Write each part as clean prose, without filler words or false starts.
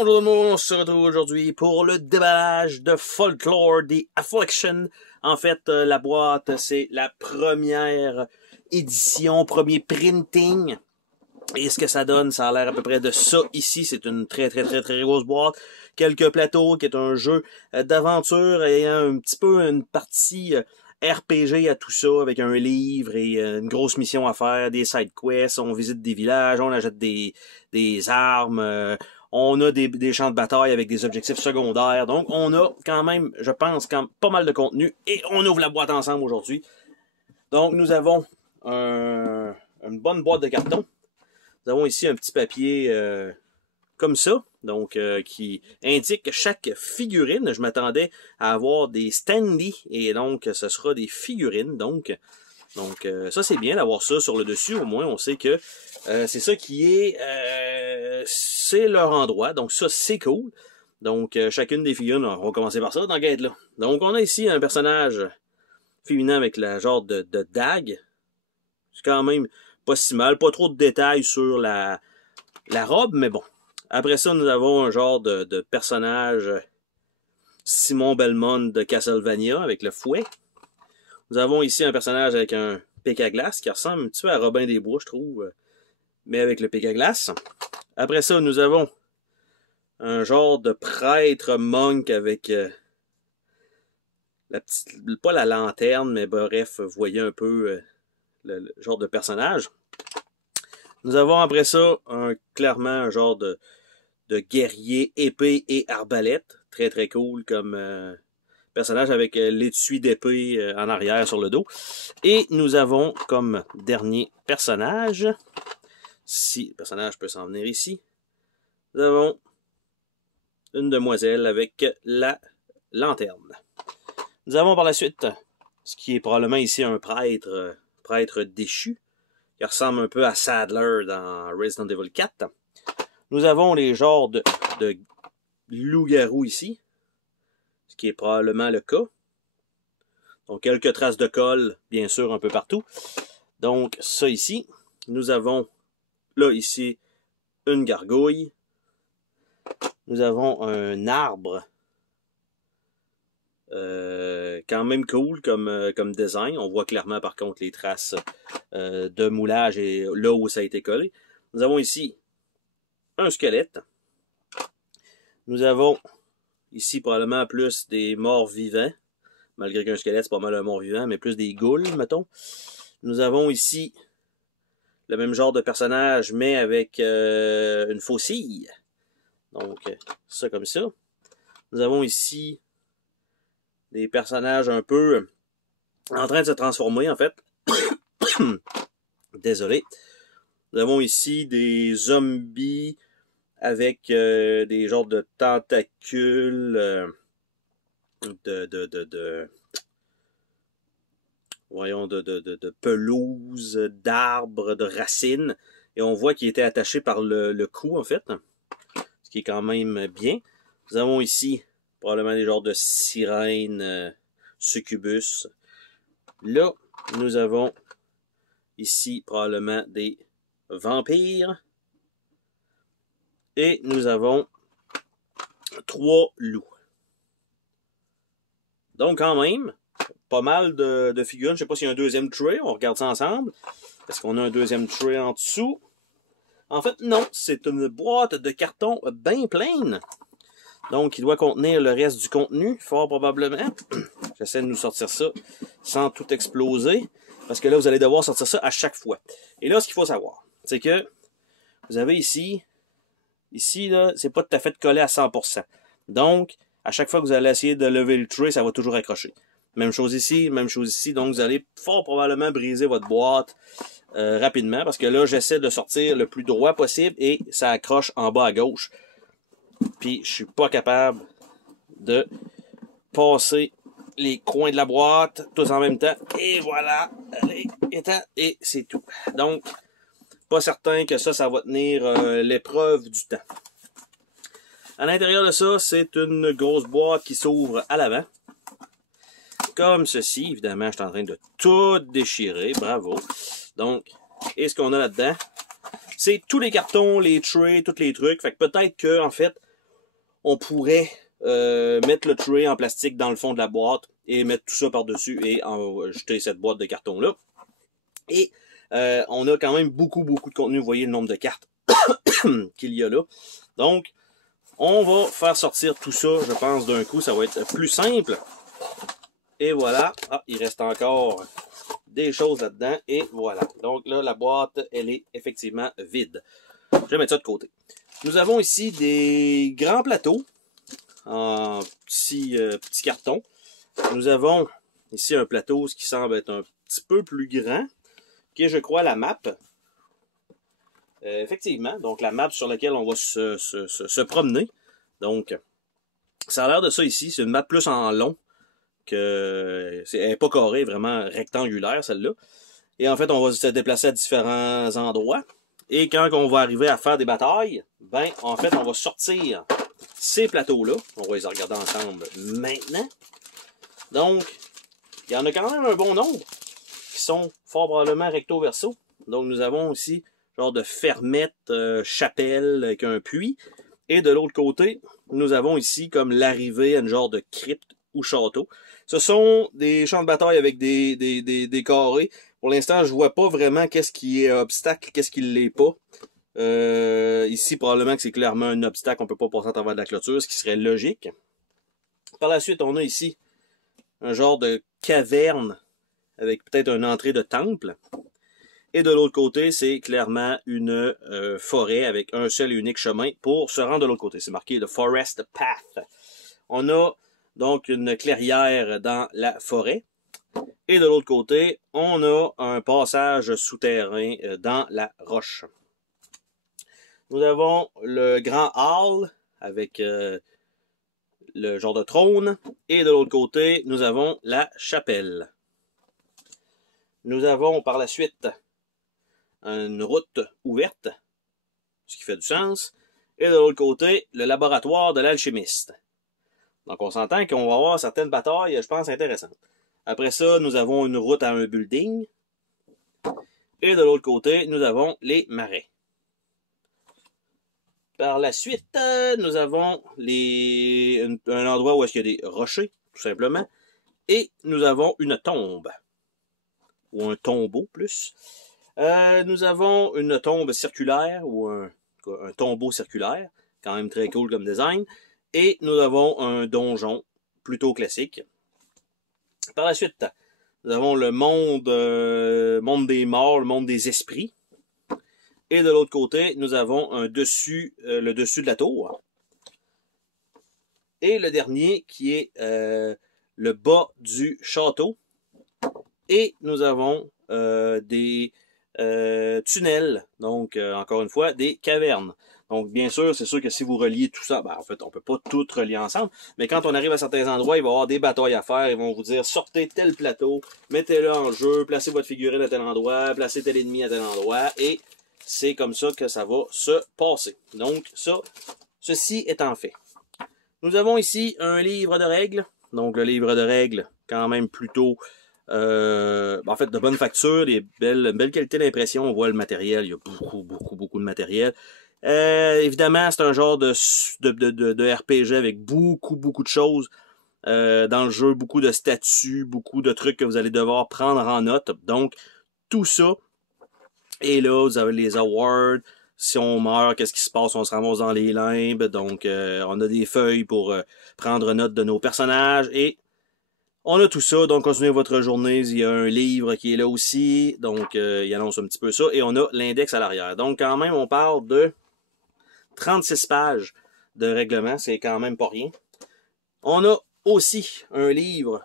Bonjour tout le monde, on se retrouve aujourd'hui pour le déballage de Folklore The Affliction. En fait, la boîte, c'est la première édition, premier printing. Et ce que ça donne, ça a l'air à peu près de ça ici. C'est une très grosse boîte. Quelques plateaux, qui est un jeu d'aventure ayant un petit peu une partie RPG à tout ça, avec un livre et une grosse mission à faire, des side quests, on visite des villages, on achète des armes, on a des champs de bataille avec des objectifs secondaires. Donc on a quand même, je pense, pas mal de contenu et on ouvre la boîte ensemble aujourd'hui. Donc nous avons une bonne boîte de carton. Nous avons ici un petit papier comme ça, donc qui indique chaque figurine. Je m'attendais à avoir des standees et donc ce sera des figurines. Donc ça c'est bien d'avoir ça sur le dessus. Au moins on sait que c'est ça qui est c'est leur endroit. Donc ça c'est cool. Donc chacune des figurines, on va commencer par ça dans Guide là. Donc on a ici un personnage féminin avec la genre de dague. C'est quand même pas si mal, pas trop de détails sur la robe, mais bon. Après ça, nous avons un genre de personnage Simon Belmont de Castlevania avec le fouet. Nous avons ici un personnage avec un pic à glace qui ressemble un petit peu à Robin des Bois, je trouve, mais avec le pic à glace. Après ça, nous avons un genre de prêtre monk avec la petite, pas la lanterne, mais bref, vous voyez un peu le genre de personnage. Nous avons après ça clairement un genre de guerrier épée et arbalète. Très cool comme personnage avec l'étui d'épée en arrière sur le dos. Et nous avons comme dernier personnage, si le personnage peut s'en venir ici, nous avons une demoiselle avec la lanterne. Nous avons par la suite, ce qui est probablement ici un prêtre déchu, qui ressemble un peu à Sadler dans Resident Evil 4. Nous avons les genres de loups-garous ici, ce qui est probablement le cas. Donc, quelques traces de colle, bien sûr, un peu partout. Donc, ça ici. Nous avons, là, ici, une gargouille. Nous avons un arbre. Quand même cool comme design. On voit clairement, par contre, les traces de moulage et là où ça a été collé. Nous avons ici un squelette. Nous avons ici probablement plus des morts vivants, malgré qu'un squelette c'est pas mal un mort vivant, mais plus des ghouls, mettons. Nous avons ici le même genre de personnage, mais avec une faucille. Donc, ça comme ça. Nous avons ici des personnages un peu en train de se transformer, en fait. Désolé. Nous avons ici des zombies avec des genres de tentacules voyons, de pelouse, d'arbres, de racines. Et on voit qu'il était attaché par le cou, en fait. Ce qui est quand même bien. Nous avons ici probablement des genres de sirènes, succubus. Là, nous avons ici probablement des vampires. Et nous avons 3 loups. Donc quand même, pas mal de figurines. Je ne sais pas s'il y a un deuxième tray. On regarde ça ensemble. Est-ce qu'on a un deuxième tray en dessous? En fait, non. C'est une boîte de carton bien pleine. Donc, il doit contenir le reste du contenu, fort probablement. J'essaie de nous sortir ça sans tout exploser. Parce que là, vous allez devoir sortir ça à chaque fois. Et là, ce qu'il faut savoir, c'est que vous avez ici, là, c'est pas tout à fait collé à 100%. Donc, à chaque fois que vous allez essayer de lever le tray, ça va toujours accrocher. Même chose ici, même chose ici. Donc, vous allez fort probablement briser votre boîte rapidement. Parce que là, j'essaie de sortir le plus droit possible et ça accroche en bas à gauche. Puis, je suis pas capable de passer les coins de la boîte tous en même temps. Et voilà. Allez, et c'est tout. Donc, pas certain que ça va tenir l'épreuve du temps. À l'intérieur de ça, c'est une grosse boîte qui s'ouvre à l'avant. Comme ceci. Évidemment, je suis en train de tout déchirer. Bravo. Donc, et ce qu'on a là-dedans, c'est tous les cartons, les trays, tous les trucs. Fait que peut-être que, en fait, on pourrait mettre le tray en plastique dans le fond de la boîte et mettre tout ça par-dessus et jeter cette boîte de carton-là. Et on a quand même beaucoup de contenu. Vous voyez le nombre de cartes qu'il y a là. Donc, on va faire sortir tout ça, je pense, d'un coup. Ça va être plus simple. Et voilà. Ah, il reste encore des choses là-dedans. Et voilà. Donc là, la boîte, elle est effectivement vide. Je vais mettre ça de côté. Nous avons ici des grands plateaux en petits cartons. Nous avons ici un plateau, ce qui semble être un petit peu plus grand, qui est, je crois, la map. Effectivement, donc la map sur laquelle on va se promener. Donc, ça a l'air de ça ici. C'est une map plus en long, que elle n'est pas carrée, vraiment rectangulaire, celle-là. Et en fait, on va se déplacer à différents endroits. Et quand on va arriver à faire des batailles, ben, en fait, on va sortir ces plateaux-là. On va les regarder ensemble maintenant. Donc, il y en a quand même un bon nombre qui sont fort probablement recto-verso. Donc, nous avons aussi genre de fermette, chapelle avec un puits. Et de l'autre côté, nous avons ici comme l'arrivée à une genre de crypte ou château. Ce sont des champs de bataille avec des carrés. Pour l'instant, je vois pas vraiment qu'est-ce qui est obstacle, qu'est-ce qui l'est pas. Ici, probablement que c'est clairement un obstacle. On peut pas passer à travers de la clôture, ce qui serait logique. Par la suite, on a ici un genre de caverne avec peut-être une entrée de temple. Et de l'autre côté, c'est clairement une forêt avec un seul et unique chemin pour se rendre de l'autre côté. C'est marqué le Forest Path. On a donc une clairière dans la forêt. Et de l'autre côté, on a un passage souterrain dans la roche. Nous avons le grand hall avec le genre de trône. Et de l'autre côté, nous avons la chapelle. Nous avons par la suite une route ouverte, ce qui fait du sens. Et de l'autre côté, le laboratoire de l'alchimiste. Donc on s'entend qu'on va avoir certaines batailles, je pense, intéressantes. Après ça, nous avons une route à un building. Et de l'autre côté, nous avons les marais. Par la suite, nous avons un endroit où il y a des rochers, tout simplement. Et nous avons une tombe. Ou un tombeau, plus. Nous avons une tombe circulaire, ou un tombeau circulaire. Quand même très cool comme design. Et nous avons un donjon, plutôt classique. Par la suite, nous avons le monde des morts, le monde des esprits. Et de l'autre côté, nous avons le dessus de la tour. Et le dernier qui est le bas du château. Et nous avons des tunnels, donc encore une fois, des cavernes. Donc, bien sûr, c'est sûr que si vous reliez tout ça, ben, en fait, on peut pas tout relier ensemble, mais quand on arrive à certains endroits, il va y avoir des batailles à faire, ils vont vous dire, sortez tel plateau, mettez-le en jeu, placez votre figurine à tel endroit, placez tel ennemi à tel endroit, et c'est comme ça que ça va se passer. Donc, ceci étant fait. Nous avons ici un livre de règles, donc le livre de règles, quand même plutôt en fait, de bonne facture, une belle qualité d'impression. On voit le matériel, il y a beaucoup de matériel. Évidemment, c'est un genre de RPG avec beaucoup de choses dans le jeu, beaucoup de statuts, beaucoup de trucs que vous allez devoir prendre en note. Donc, tout ça. Et là, vous avez les awards. Si on meurt, qu'est-ce qui se passe? On se ramasse dans les limbes. Donc, on a des feuilles pour prendre note de nos personnages. Et on a tout ça, donc continuez votre journée, il y a un livre qui est là aussi, donc il annonce un petit peu ça, et on a l'index à l'arrière. Donc quand même, on parle de 36 pages de règlement, c'est quand même pas rien. On a aussi un livre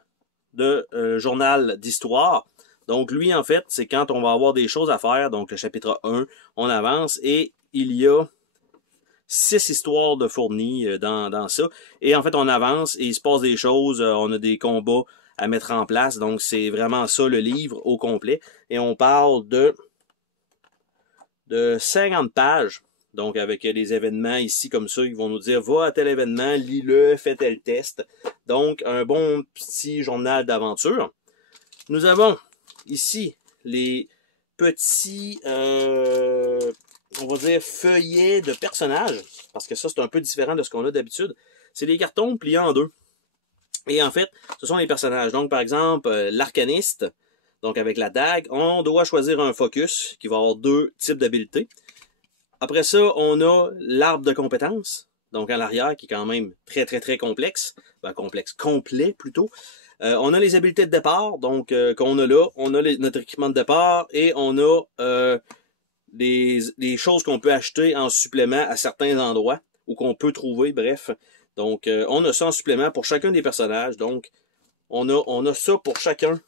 de journal d'histoire. Donc lui, en fait, c'est quand on va avoir des choses à faire, donc le chapitre 1, on avance, et il y a 6 histoires de fournies dans ça. Et en fait, on avance et il se passe des choses. On a des combats à mettre en place. Donc, c'est vraiment ça le livre au complet. Et on parle de 50 pages. Donc, avec les événements ici comme ça, ils vont nous dire, va à tel événement, lis-le, fais tel test. Donc, un bon petit journal d'aventure. Nous avons ici les petits... on va dire, feuillets de personnages, parce que ça, c'est un peu différent de ce qu'on a d'habitude. C'est des cartons pliés en deux. Et en fait, ce sont les personnages. Donc, par exemple, l'arcaniste, donc avec la dague, on doit choisir un focus qui va avoir deux types d'habilités. Après ça, on a l'arbre de compétences, donc à l'arrière, qui est quand même très, très, très complexe. Ben, complet plutôt. On a les habiletés de départ, donc qu'on a là. On a notre équipement de départ et on a des choses qu'on peut acheter en supplément à certains endroits ou qu'on peut trouver, bref. Donc, on a ça en supplément pour chacun des personnages. Donc, on a ça pour chacun.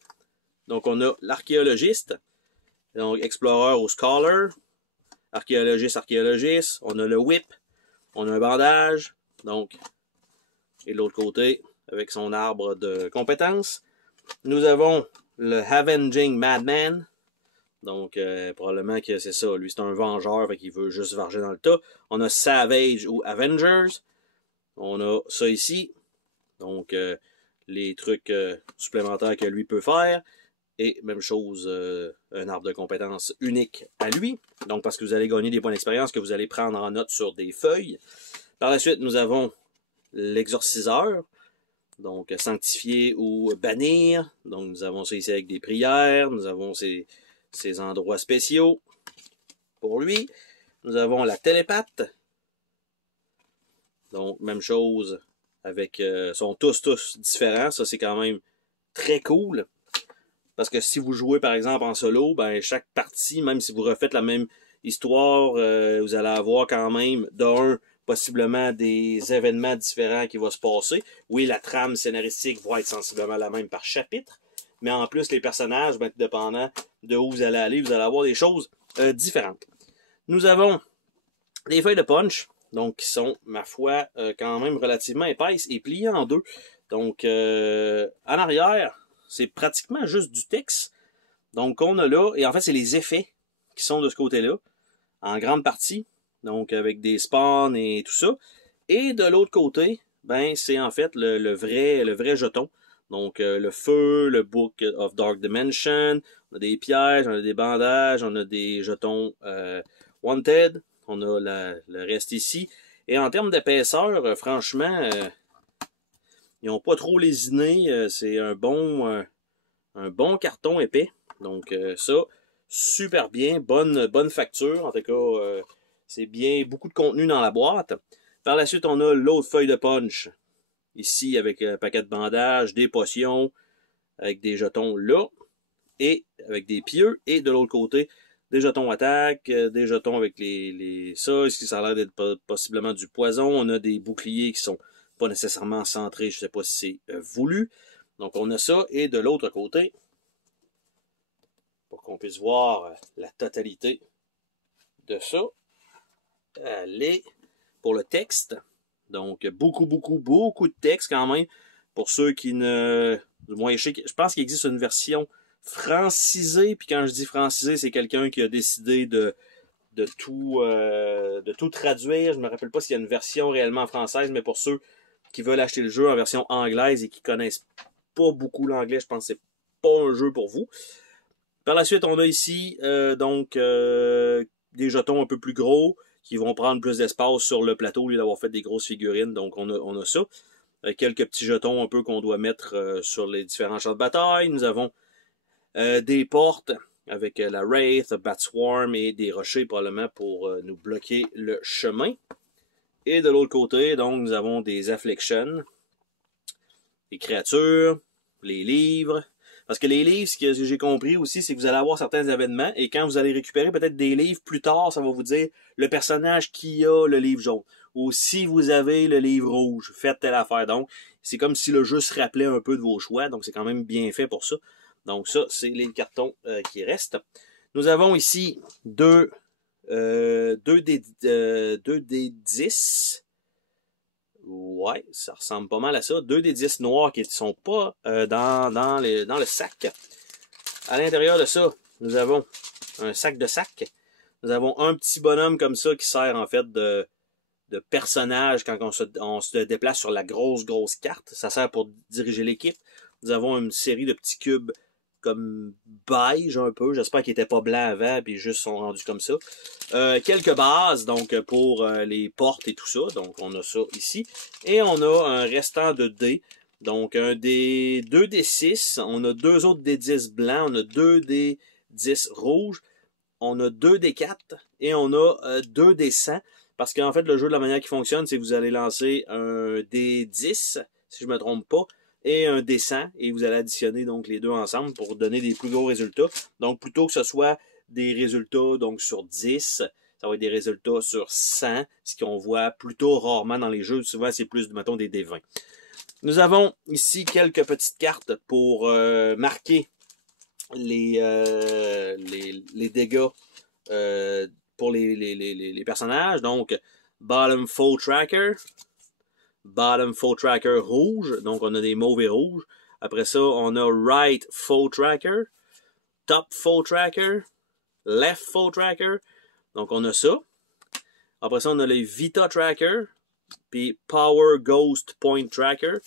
Donc, on a l'archéologiste, donc explorer ou scholar, archéologiste. On a le whip, on a un bandage, donc, et de l'autre côté, avec son arbre de compétences. Nous avons le Avenging Madman. Donc, probablement que c'est ça. Lui, c'est un vengeur, fait qu'il veut juste varger dans le tas. On a Savage ou Avengers. On a ça ici. Donc, les trucs supplémentaires que lui peut faire. Et même chose, un arbre de compétences unique à lui. Donc, parce que vous allez gagner des points d'expérience que vous allez prendre en note sur des feuilles. Par la suite, nous avons l'exorciseur. Donc, sanctifier ou bannir. Donc, nous avons ça ici avec des prières. Nous avons ces endroits spéciaux pour lui. Nous avons la télépathe. Donc, même chose avec... sont tous différents. Ça, c'est quand même très cool. Parce que si vous jouez, par exemple, en solo, ben chaque partie, même si vous refaites la même histoire, vous allez avoir quand même, d'un, possiblement des événements différents qui vont se passer. Oui, la trame scénaristique va être sensiblement la même par chapitre. Mais en plus, les personnages, ben, dépendant de où vous allez aller, vous allez avoir des choses différentes. Nous avons des feuilles de punch, donc qui sont, ma foi, quand même relativement épaisses et pliées en deux. Donc, en arrière, c'est pratiquement juste du texte. Donc, on a là, et en fait, c'est les effets qui sont de ce côté-là, en grande partie. Donc, avec des spawns et tout ça. Et de l'autre côté, ben, c'est en fait le vrai jeton. Donc, le feu, le Book of Dark Dimension, on a des pièges, on a des bandages, on a des jetons Wanted, on a le reste ici. Et en termes d'épaisseur, franchement, ils n'ont pas trop lésiné. C'est un bon carton épais. Donc, ça, super bien, bonne facture. En tout cas, c'est bien, beaucoup de contenu dans la boîte. Par la suite, on a l'autre feuille de punch. Ici, avec un paquet de bandages, des potions, avec des jetons là, et avec des pieux, et de l'autre côté, des jetons attaque, des jetons avec ça, ici ça a l'air d'être possiblement du poison, on a des boucliers qui sont pas nécessairement centrés, je sais pas si c'est voulu, donc on a ça, et de l'autre côté, pour qu'on puisse voir la totalité de ça, allez, pour le texte, donc beaucoup de texte quand même, pour ceux qui ne... Du moins, je pense qu'il existe une version francisée, puis quand je dis francisée, c'est quelqu'un qui a décidé de tout traduire. Je me rappelle pas s'il y a une version réellement française, mais pour ceux qui veulent acheter le jeu en version anglaise et qui connaissent pas beaucoup l'anglais, je pense que c'est pas un jeu pour vous. Par la suite, on a ici des jetons un peu plus gros qui vont prendre plus d'espace sur le plateau au lieu d'avoir fait des grosses figurines. Donc, on a ça. Quelques petits jetons un peu qu'on doit mettre sur les différents champs de bataille. Nous avons des portes avec la Wraith, Bat Swarm et des rochers probablement pour nous bloquer le chemin. Et de l'autre côté, donc, nous avons des Afflictions, des créatures, les livres. Parce que les livres, ce que j'ai compris aussi, c'est que vous allez avoir certains événements et quand vous allez récupérer peut-être des livres plus tard, ça va vous dire le personnage qui a le livre jaune. Ou si vous avez le livre rouge, faites telle affaire. Donc, c'est comme si le jeu se rappelait un peu de vos choix. Donc, c'est quand même bien fait pour ça. Donc, ça, c'est les cartons qui restent. Nous avons ici deux des 10. Ouais, ça ressemble pas mal à ça. 2 des 10 noirs qui ne sont pas dans le sac. À l'intérieur de ça, nous avons un sac de sac. Nous avons un petit bonhomme comme ça qui sert en fait de personnage quand on se déplace sur la grosse carte. Ça sert pour diriger l'équipe. Nous avons une série de petits cubes comme beige un peu. J'espère qu'ils n'étaient pas blancs avant, puis juste sont rendus comme ça. Quelques bases, donc pour les portes et tout ça. Donc on a ça ici. Et on a un restant de dés. Donc un des 2 des 6. On a 2 autres des 10 blancs. On a 2 des 10 rouges. On a 2 des 4. Et on a 2 des 100. Parce qu'en fait, le jeu, de la manière qui fonctionne, c'est que vous allez lancer un des 10, si je ne me trompe pas, et un des 100, et vous allez additionner donc les deux ensemble pour donner des plus gros résultats. Donc, plutôt que ce soit des résultats donc sur 10, ça va être des résultats sur 100, ce qu'on voit plutôt rarement dans les jeux. Souvent, c'est plus, mettons, des D20. Nous avons ici quelques petites cartes pour marquer les dégâts pour les personnages. Donc, Bottom Foe Tracker. Bottom Foe Tracker rouge. Donc, on a des mauves et rouges. Après ça, on a Right Foe Tracker. Top Foe Tracker. Left Foe Tracker. Donc, on a ça. Après ça, on a les Vita Tracker. Puis Power Ghost Point Tracker.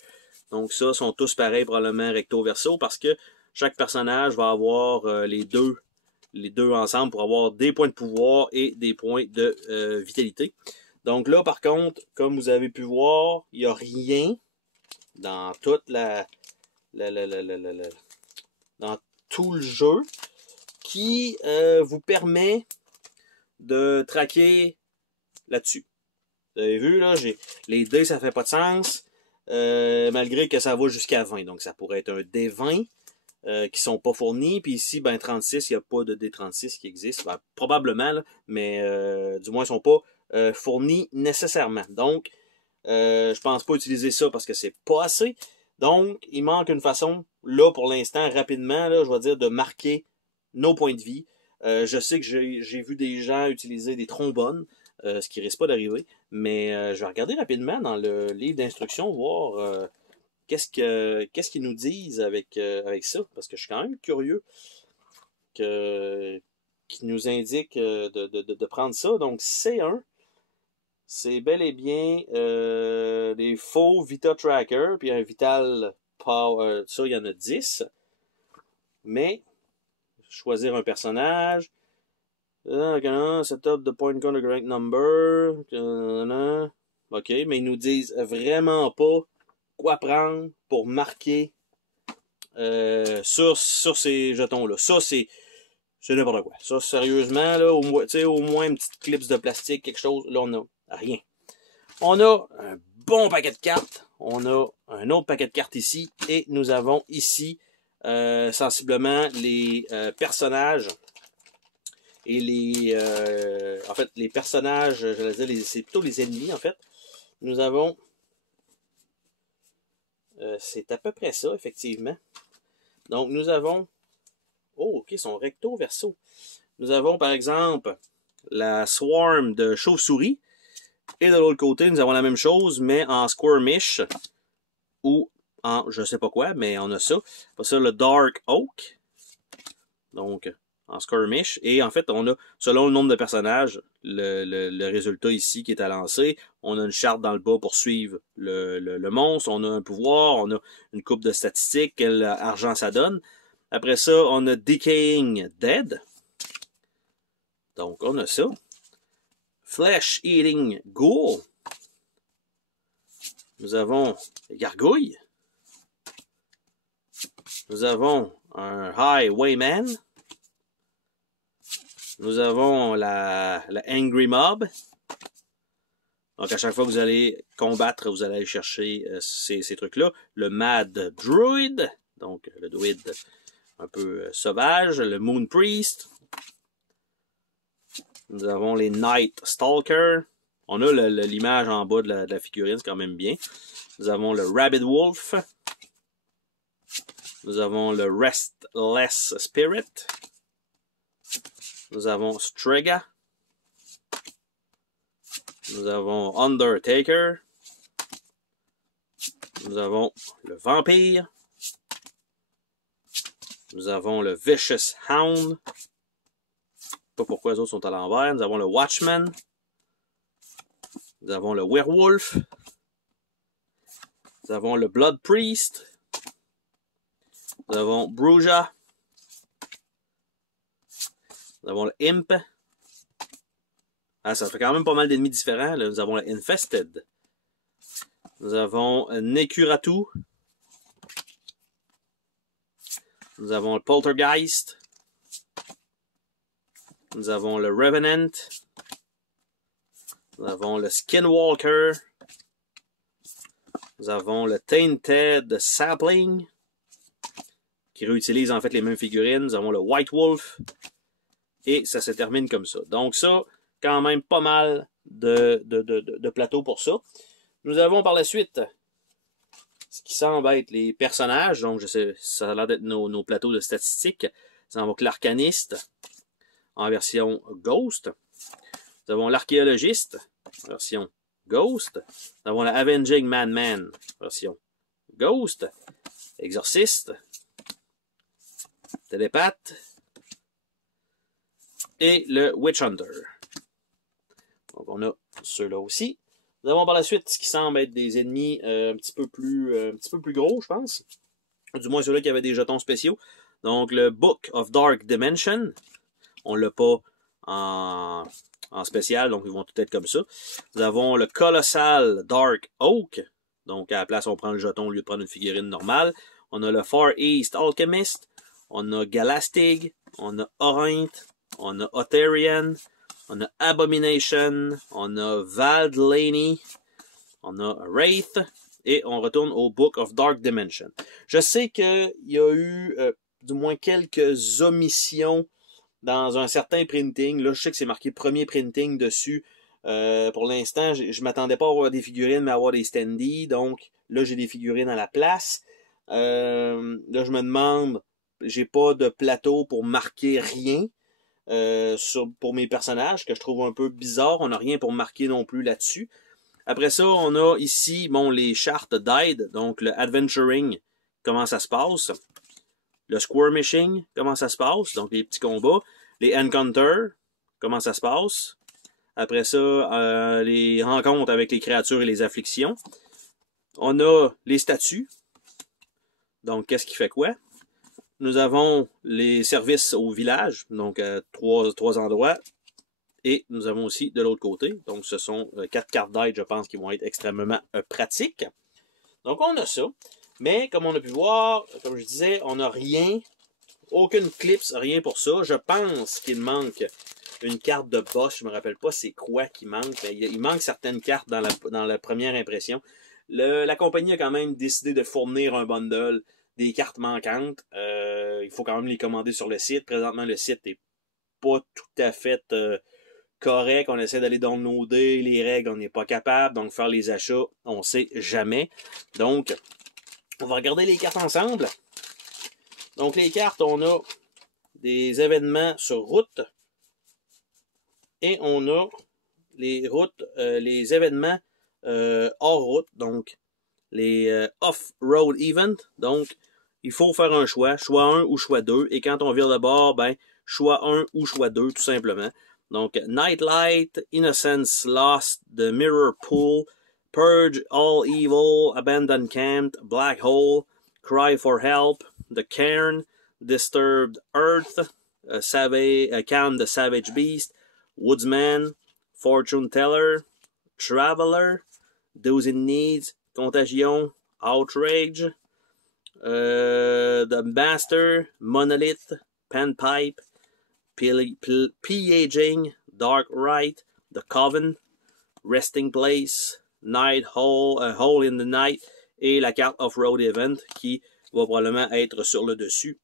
Donc, ça, sont tous pareils, probablement recto-verso, parce que chaque personnage va avoir les deux ensemble pour avoir des points de pouvoir et des points de vitalité. Donc là, par contre, comme vous avez pu voir, il n'y a rien dans toute dans tout le jeu qui vous permet de traquer là-dessus. Vous avez vu, là, les dés, ça fait pas de sens, malgré que ça va jusqu'à 20. Donc, ça pourrait être un D20 qui sont pas fournis. Puis ici, ben 36, il n'y a pas de D36 qui existe. Ben, probablement, là, mais du moins, ils sont pas fournis nécessairement. Donc, je pense pas utiliser ça parce que c'est pas assez. Donc, il manque une façon, là, pour l'instant, rapidement, là, je vais dire, de marquer nos points de vie. Je sais que j'ai vu des gens utiliser des trombones, ce qui risque pas d'arriver, mais je vais regarder rapidement dans le livre d'instructions, voir qu'est-ce qu'ils nous disent avec ça, parce que je suis quand même curieux qu'ils nous indiquent de prendre ça. Donc, C1, c'est bel et bien des faux Vita Tracker, puis un Vital Power, ça, il y en a 10. Mais, choisir un personnage, setup the point count correct number, ok, mais ils nous disent vraiment pas quoi prendre pour marquer sur ces jetons-là. Ça, c'est n'importe quoi. Ça, sérieusement, là, au moins une petite clip de plastique, quelque chose, là, on n'a rien. On a un bon paquet de cartes. On a un autre paquet de cartes ici. Et nous avons ici, sensiblement, les personnages. Et en fait, les personnages, j'allais dire, c'est plutôt les ennemis, en fait. Nous avons... c'est à peu près ça, effectivement. Donc, nous avons... Oh, ok, ils sont recto-verso. Nous avons, par exemple, la swarm de chauve-souris. Et de l'autre côté, nous avons la même chose, mais en squirmish. Ou en je sais pas quoi, mais on a ça. Après ça, le dark oak. Donc, en skirmish. Et en fait, on a, selon le nombre de personnages, le résultat ici qui est à lancer. On a une charte dans le bas pour suivre le monstre. On a un pouvoir. On a une coupe de statistiques. Quel argent ça donne. Après ça, on a Decaying Dead. Donc, on a ça. Flesh Eating Ghoul. Nous avons les gargouilles. Nous avons un Highwayman. Nous avons la Angry Mob. Donc, à chaque fois que vous allez combattre, vous allez aller chercher ces trucs-là. Le Mad Druid. Donc, le druide un peu sauvage. Le Moon Priest. Nous avons les Night Stalker. On a l'image en bas de la figurine, c'est quand même bien. Nous avons le Rabbit Wolf. Nous avons le Restless Spirit. Nous avons Strega. Nous avons Undertaker. Nous avons le Vampire. Nous avons le Vicious Hound. Pas pourquoi les autres sont à l'envers. Nous avons le Watchman. Nous avons le Werewolf. Nous avons le Blood Priest. Nous avons Bruja. Nous avons le Imp. Ah, ça fait quand même pas mal d'ennemis différents. Là. Nous avons le Infested. Nous avons Nekuratu. Nous avons le Poltergeist. Nous avons le Revenant. Nous avons le Skinwalker. Nous avons le Tainted Sapling, qui réutilise en fait les mêmes figurines. Nous avons le White Wolf. Et ça se termine comme ça. Donc ça, quand même pas mal de plateaux pour ça. Nous avons par la suite ce qui semble être les personnages. Donc je sais, ça a l'air d'être nos plateaux de statistiques. Nous avons l'Arcaniste en version Ghost. Nous avons l'Archéologiste en version Ghost. Nous avons la Avenging Madman version Ghost. Exorciste. Télépathe. Et le Witch Hunter. Donc on a ceux-là aussi. Nous avons par la suite ce qui semble être des ennemis un petit peu plus gros, je pense. Du moins ceux-là qui avaient des jetons spéciaux. Donc le Book of Dark Dimension. On l'a pas en spécial, donc ils vont tout être comme ça. Nous avons le Colossal Dark Oak. Donc à la place, on prend le jeton au lieu de prendre une figurine normale. On a le Far East Alchemist. On a Galastig. On a Orynth. On a Otherian, on a Abomination, on a Valdlaney, on a Wraith, et on retourne au Book of Dark Dimension. Je sais qu'il y a eu du moins quelques omissions dans un certain printing. Là, je sais que c'est marqué premier printing dessus. Pour l'instant, je m'attendais pas à avoir des figurines, mais à avoir des standees. Donc, là, j'ai des figurines à la place. Là, je me demande, j'ai pas de plateau pour marquer rien. Pour mes personnages, que je trouve un peu bizarre. On n'a rien pour marquer non plus là-dessus. Après ça, on a ici les chartes d'aide. Donc, le Adventuring, comment ça se passe. Le Squirmishing, comment ça se passe. Donc, les petits combats. Les Encounters, comment ça se passe. Après ça, les rencontres avec les créatures et les afflictions. On a les statues. Donc, qu'est-ce qui fait quoi? Nous avons les services au village, donc trois endroits. Et nous avons aussi de l'autre côté. Donc, ce sont 4 cartes d'aide, je pense, qui vont être extrêmement pratiques. Donc, on a ça. Mais, comme on a pu voir, comme je disais, on n'a rien. Aucune clips, rien pour ça. Je pense qu'il manque une carte de boss. Je ne me rappelle pas c'est quoi qui manque. Mais il manque certaines cartes dans la première impression. La compagnie a quand même décidé de fournir un bundle des cartes manquantes. Il faut quand même les commander sur le site. Présentement, le site n'est pas tout à fait correct. On essaie d'aller downloader les règles, on n'est pas capable. Donc, faire les achats, on ne sait jamais. Donc, on va regarder les cartes ensemble. Donc, les cartes, on a des événements sur route. Et on a les routes, les événements hors route. Donc, les off-road events. Donc, il faut faire un choix 1 ou choix 2. Et quand on vire de bord, ben, choix 1 ou choix 2, tout simplement. Donc, Nightlight, Innocence Lost, The Mirror Pool, Purge All Evil, Abandoned Camp, Black Hole, Cry for Help, The Cairn, Disturbed Earth, Calm the Savage Beast, Woodsman, Fortune Teller, Traveler, Those in Need, Contagion, Outrage, The Master, Monolith, Panpipe, Pillaging, Dark Rite, The Coven, Resting Place, Night Hole, Hole in the Night, et la carte Off-Road Event qui va probablement être sur le dessus,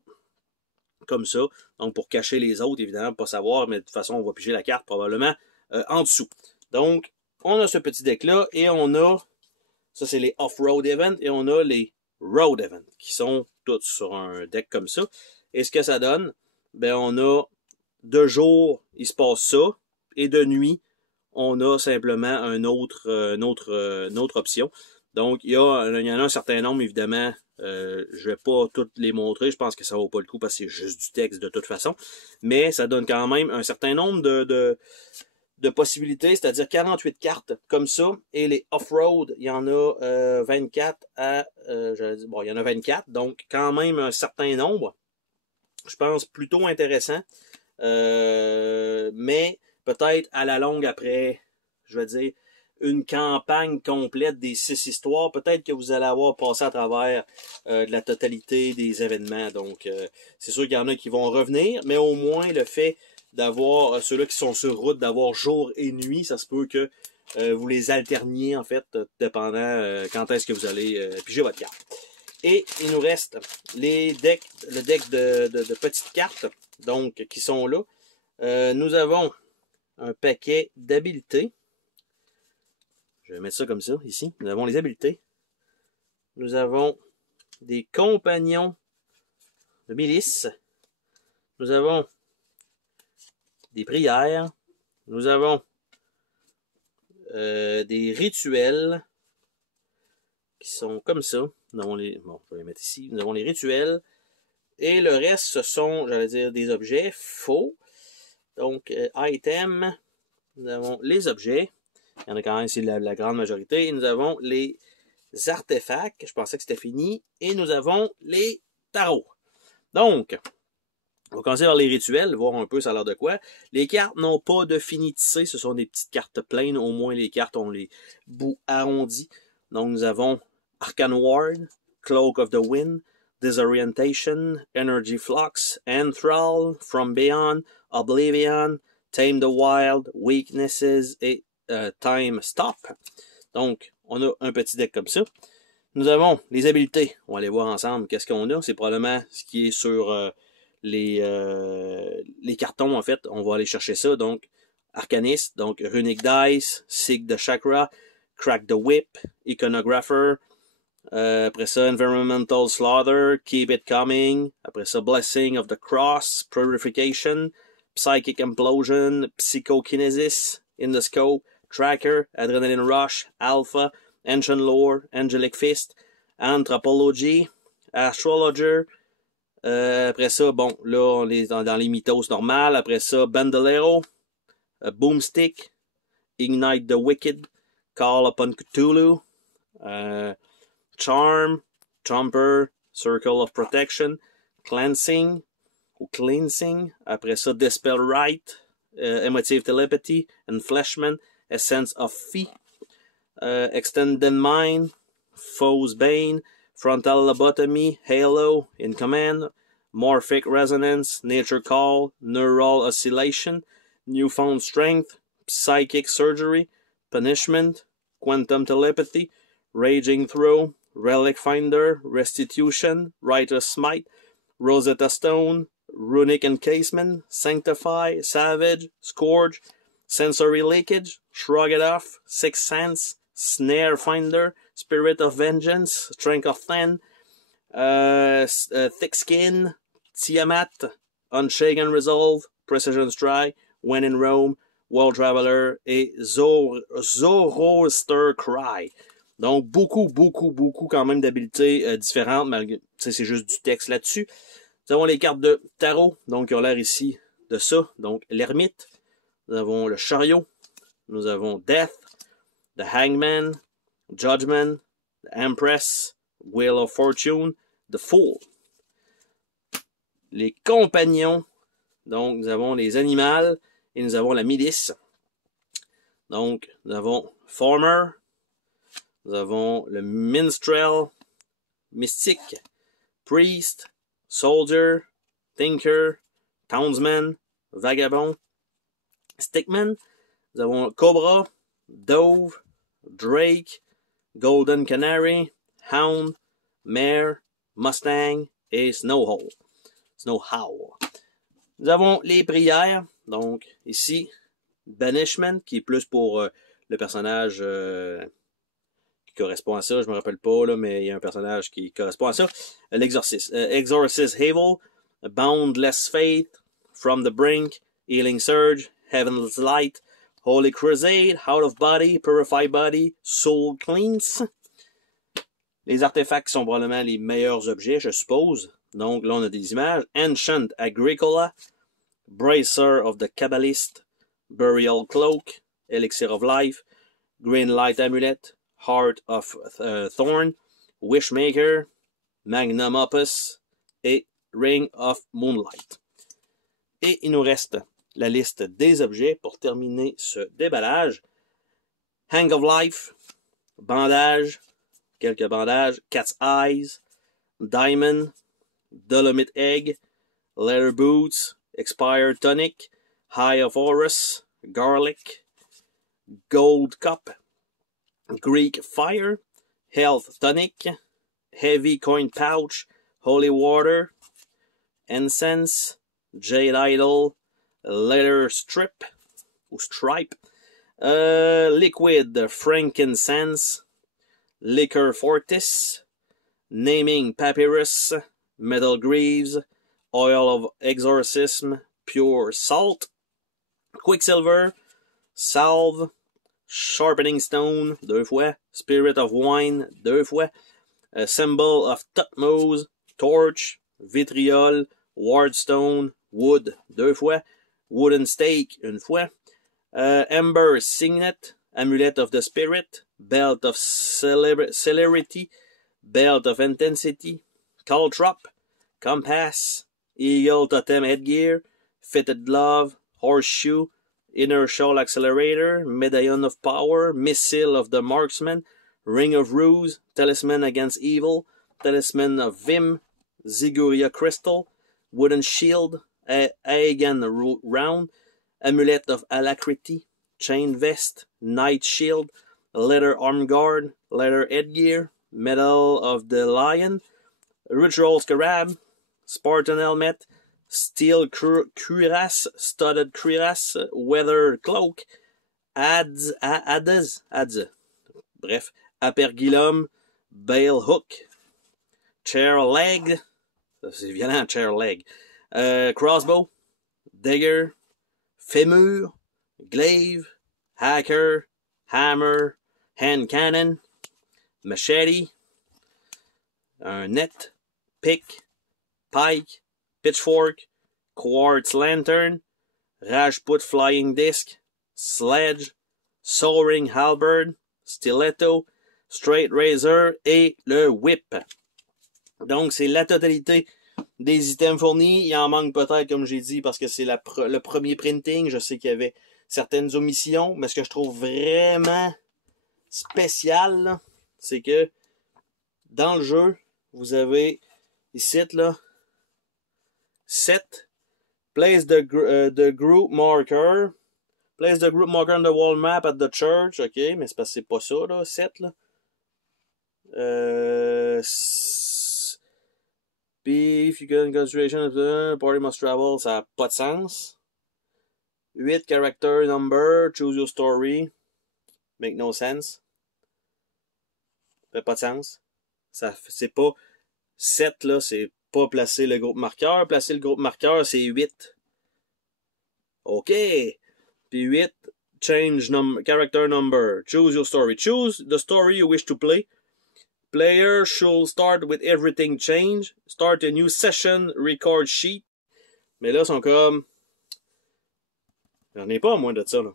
comme ça. Donc pour cacher les autres, évidemment, pas savoir, mais de toute façon, on va piger la carte probablement en dessous. Donc, on a ce petit deck-là, et on a, ça c'est les Off-Road Events, et on a les Road Events, qui sont tous sur un deck comme ça. Et ce que ça donne, ben on a de jour, il se passe ça, et de nuit, on a simplement une autre option. Donc, il y en a un certain nombre, évidemment. Je vais pas toutes les montrer. Je pense que ça vaut pas le coup parce que c'est juste du texte de toute façon. Mais ça donne quand même un certain nombre de possibilités, c'est-à-dire 48 cartes comme ça. Et les off-road, il y en a 24 bon, il y en a 24, donc quand même un certain nombre. Je pense plutôt intéressant. Mais peut-être à la longue après, je veux dire, une campagne complète des 6 histoires, peut-être que vous allez avoir passé à travers de la totalité des événements. Donc, c'est sûr qu'il y en a qui vont revenir, mais au moins le fait d'avoir ceux-là qui sont sur route, d'avoir jour et nuit, ça se peut que vous les alterniez, en fait, dépendant quand est-ce que vous allez piger votre carte. Et il nous reste les decks, le deck de petites cartes, donc, qui sont là. Nous avons un paquet d'habiletés. Je vais mettre ça comme ça, ici. Nous avons les habiletés. Nous avons des compagnons de milice. Nous avons des prières. Nous avons des rituels qui sont comme ça. Nous avons les, bon, je vais les mettre ici. Nous avons les rituels. Et le reste, ce sont, j'allais dire, des objets faux. Donc, items. Nous avons les objets. Il y en a quand même, c'est la grande majorité. Et nous avons les artefacts. Je pensais que c'était fini. Et nous avons les tarots. Donc, on va commencer par les rituels, voir un peu ça a l'air de quoi. Les cartes n'ont pas de finité. Ce sont des petites cartes pleines. Au moins, les cartes ont les bouts arrondis. Donc, nous avons Arcane Ward, Cloak of the Wind, Disorientation, Energy Flux, Enthrall, From Beyond, Oblivion, Tame the Wild, Weaknesses et Time Stop. Donc, on a un petit deck comme ça. Nous avons les habiletés. On va aller voir ensemble qu'est-ce qu'on a. C'est probablement ce qui est sur les cartons, en fait. On va aller chercher ça. Donc, Arcanist, donc Runic Dice, Sig the Chakra, Crack the Whip, Iconographer. Après ça, Environmental Slaughter, Keep It Coming. Après ça, Blessing of the Cross, Purification, Psychic Implosion, Psychokinesis, In the Scope, Tracker, Adrenaline Rush, Alpha, Ancient Lore, Angelic Fist, Anthropology, Astrologer. Après ça, bon, là, on est dans les mythos normales. Après ça, Bandolero, Boomstick, Ignite the Wicked, Call Upon Cthulhu, Charm, Trumper, Circle of Protection, Cleansing, ou Cleansing. Après ça, Dispel Right, Emotive Telepathy, Enfleshment, Essence of Fee, Extended Mind, Foe's Bane, Frontal Lobotomy, Halo, In Command, Morphic Resonance, Nature Call, Neural Oscillation, Newfound Strength, Psychic Surgery, Punishment, Quantum Telepathy, Raging Throw, Relic Finder, Restitution, Righteous Smite, Rosetta Stone, Runic Encasement, Sanctify, Savage, Scourge, Sensory Leakage, Shrug It Off, Sixth Sense, Snare Finder, Spirit of Vengeance, Strength of 10, Thick Skin, Tiamat, Unshaken Resolve, Precision Strike, When in Rome, World Traveler et Zoroaster Cry. Donc, beaucoup quand même d'habilités différentes, malgré, c'est juste du texte là-dessus. Nous avons les cartes de tarot, donc qui ont l'air ici de ça. Donc, l'ermite, nous avons le chariot, nous avons Death, The Hangman, Judgment, The Empress, Wheel of Fortune, The Fool. Les compagnons, donc nous avons les animaux et nous avons la milice. Donc, nous avons Former, nous avons le Minstrel, Mystique, Priest, Soldier, Thinker, Townsman, Vagabond, Stickman. Nous avons Cobra, Dove, Drake, Golden Canary, Hound, Mare, Mustang et Snowhowl. Nous avons les prières. Donc, ici, Banishment, qui est plus pour le personnage qui correspond à ça. Je me rappelle pas, là, mais il y a un personnage qui correspond à ça. L'Exorcist. Exorcist Havel, Boundless Faith, From the Brink, Healing Surge, Heaven's Light, Holy Crusade, Out of Body, Purify Body, Soul Cleanse. Les artefacts sont probablement les meilleurs objets, je suppose. Donc là, on a des images. Ancient Agricola, Bracer of the Kabbalist, Burial Cloak, Elixir of Life, Green Light Amulet, Heart of Thorn, Wishmaker, Magnum Opus et Ring of Moonlight. Et il nous reste la liste des objets pour terminer ce déballage. Hang of Life, bandage, quelques bandages, Cat's Eyes, Diamond, Dolomite Egg, Leather Boots, Expired Tonic, Eye of Horus, Garlic, Gold Cup, Greek Fire, Health Tonic, Heavy Coin Pouch, Holy Water, Incense, Jade Idol, Leather Strip, ou Stripe, Liquid Frankincense, Liquor Fortis, Naming Papyrus, Metal Greaves, Oil of Exorcism, Pure Salt, Quicksilver, Salve, Sharpening Stone, 2 fois, Spirit of Wine, 2 fois, Symbol of Tutmose, Torch, Vitriol, Wardstone, Wood, 2 fois, Wooden Stake, 1 fois, Ember Signet, Amulet of the Spirit, Belt of Celerity, Belt of Intensity, Caltrop, Compass, Eagle Totem Headgear, Fitted Glove, Horseshoe, Inertial Accelerator, Medallion of Power, Missile of the Marksman, Ring of Ruse, Talisman Against Evil, Talisman of Vim, Ziguria Crystal, Wooden Shield, Aegan Round, Amulet of Alacrity, Chain Vest, Night Shield, Leather Arm Guard, Leather Headgear, Medal of the Lion, Ritual Scarab, Spartan Helmet, Steel Cuirass, Studded Cuirass, Weather Cloak, Adze, bref, Apergillum, Bale Hook, Chair Leg, c'est violent, Chair Leg, Crossbow, Dagger, Fémur, Glaive, Hacker, Hammer, Hand Cannon, Machete, un net, Pick, Pike, Pitchfork, Quartz Lantern, Rajput Flying Disc, Sledge, Soaring Halberd, Stiletto, Straight Razor et le Whip. Donc, c'est la totalité des items fournis. Il en manque peut-être, comme j'ai dit, parce que c'est le premier printing. Je sais qu'il y avait certaines omissions, mais ce que je trouve vraiment spécial, c'est que dans le jeu, vous avez ici, là, 7. Place the group marker. Place the group marker on the wall map at the church. OK, mais c'est parce que c'est pas ça, là, 7, là. If you get in consideration of the party must travel, ça n'a pas de sens. 8 character number, choose your story. Make no sense. Ça fait pas de sens. C'est pas 7, là, c'est pas placer le groupe marqueur. Placer le groupe marqueur, c'est 8. OK. Puis 8, change character number. Choose your story. Choose the story you wish to play. Player should start with everything changed. Start a new session, record sheet. Mais là, ils sont comme... J'en ai pas, moi, de ça, là.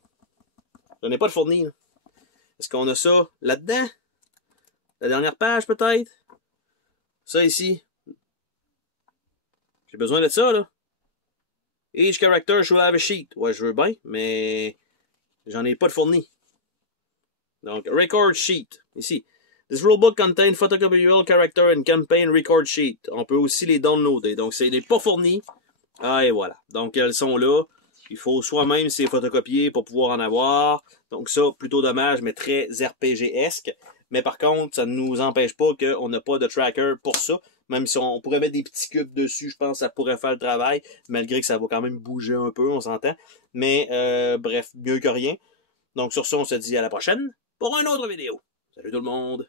J'en ai pas de fourni, là. Est-ce qu'on a ça là-dedans? La dernière page, peut-être? Ça, ici. J'ai besoin de ça, là. Each character should have a sheet. Ouais, je veux bien, mais... J'en ai pas de fourni. Donc, record sheet. Ici. This rulebook contains photocopiable character and campaign record sheet. On peut aussi les downloader. Donc, c'est pas fourni. Ah, et voilà. Donc, elles sont là. Il faut soi-même ces photocopier pour pouvoir en avoir. Donc, ça, plutôt dommage, mais très RPG-esque. Mais par contre, ça ne nous empêche pas qu'on n'a pas de tracker pour ça. Même si on pourrait mettre des petits cubes dessus, je pense que ça pourrait faire le travail. Malgré que ça va quand même bouger un peu, on s'entend. Mais, bref, mieux que rien. Donc, sur ça, on se dit à la prochaine pour une autre vidéo. Salut tout le monde!